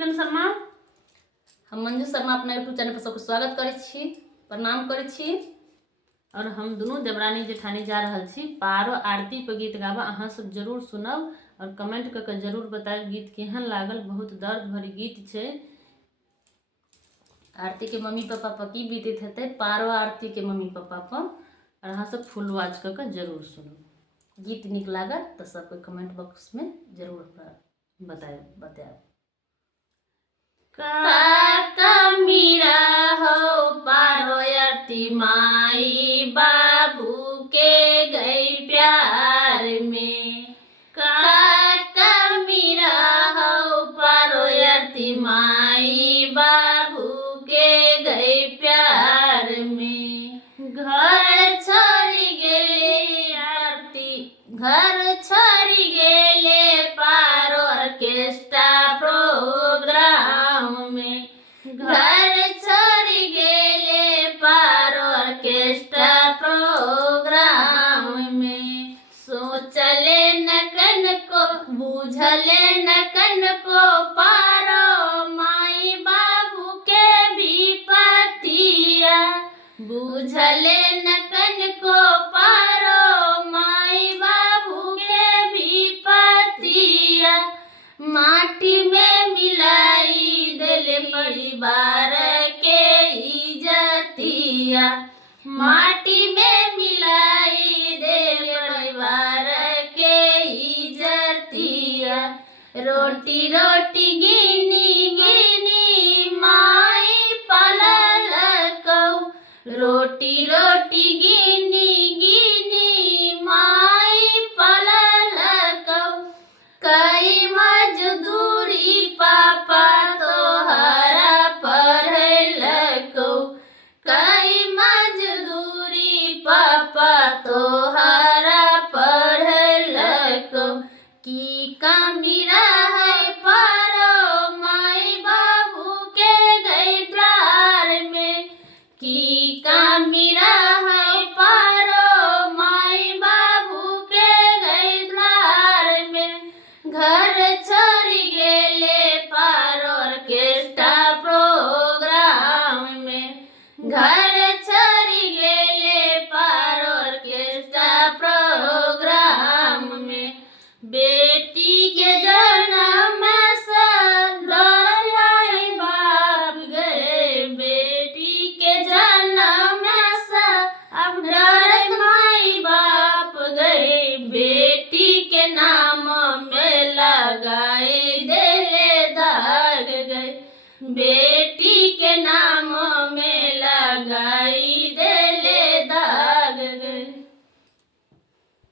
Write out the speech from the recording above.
किरण शर्मा। हम मंजू शर्मा अपना YouTube channel पर सबको स्वागत करै छी, प्रणाम करै छी। और हम दोनों देवरानी जेठानी जा रहल छी पारो आरती पर गीत गाबा। अहाँ सब जरूर सुनब और कमेंट करके जरूर बताएब गीत केहन लागल। बहुत दर्द भरी गीत छै। आरती के मम्मी पापा पर की बीतैत हेतै, पारो आरती के मम्मी पापा पर। और अहाँ सब फुल वॉच करके जरूर सुनब। गीत निक लागल तो सबको कमेंट बॉक्स में जरूर बताएब। काका मीरा हो पारो आरती माई बाबू के गई प्यार में। काका मीरा हो पारो आरती माई बाबू के गई प्यार में। घर छोड़ी गेले आरती, घर छोड़ी गेले पारो ऑर्केस्ट्रा प्रोग्राम में। घर छोड़ी गेले पारो ऑर्केस्ट्रा प्रोग्राम में। सोचले नकन को बूझले नकन को पारो माई बाबू के भी पतिया। बूझले नकन को पारो माई बाबू के भी पतिया। माटी में मिलाई दिल परिवार के इज्जतिया। माटी में मिलाई दिल परिवार के इज्जतिया। रोटी रोटी गिनी गिनी माई पलल कौ। रोटी रोटी गिनी गिनी माई पलल कौ। कई मजदूरी पापा तोहरा पढ़लकौ। कई मजदूरी पापा तोहरा पढ़लकौ। की कमी रहे पारो माई बाबू के गई प्यार में। की कमी रहे पारो माई बाबू के गई प्यार में। घर छोड़ी गेले पारो ऑर्केस्ट्रा प्रोग्राम में। घर छोड़ी गेले पारो ऑर्केस्ट्रा प्रोग्राम में। बेटी के जन्म से डरे बाप गए। बेटी के जन्म से अब डरे माई बाप गए। बेटी के नाम में लगाए दिले दाग गए।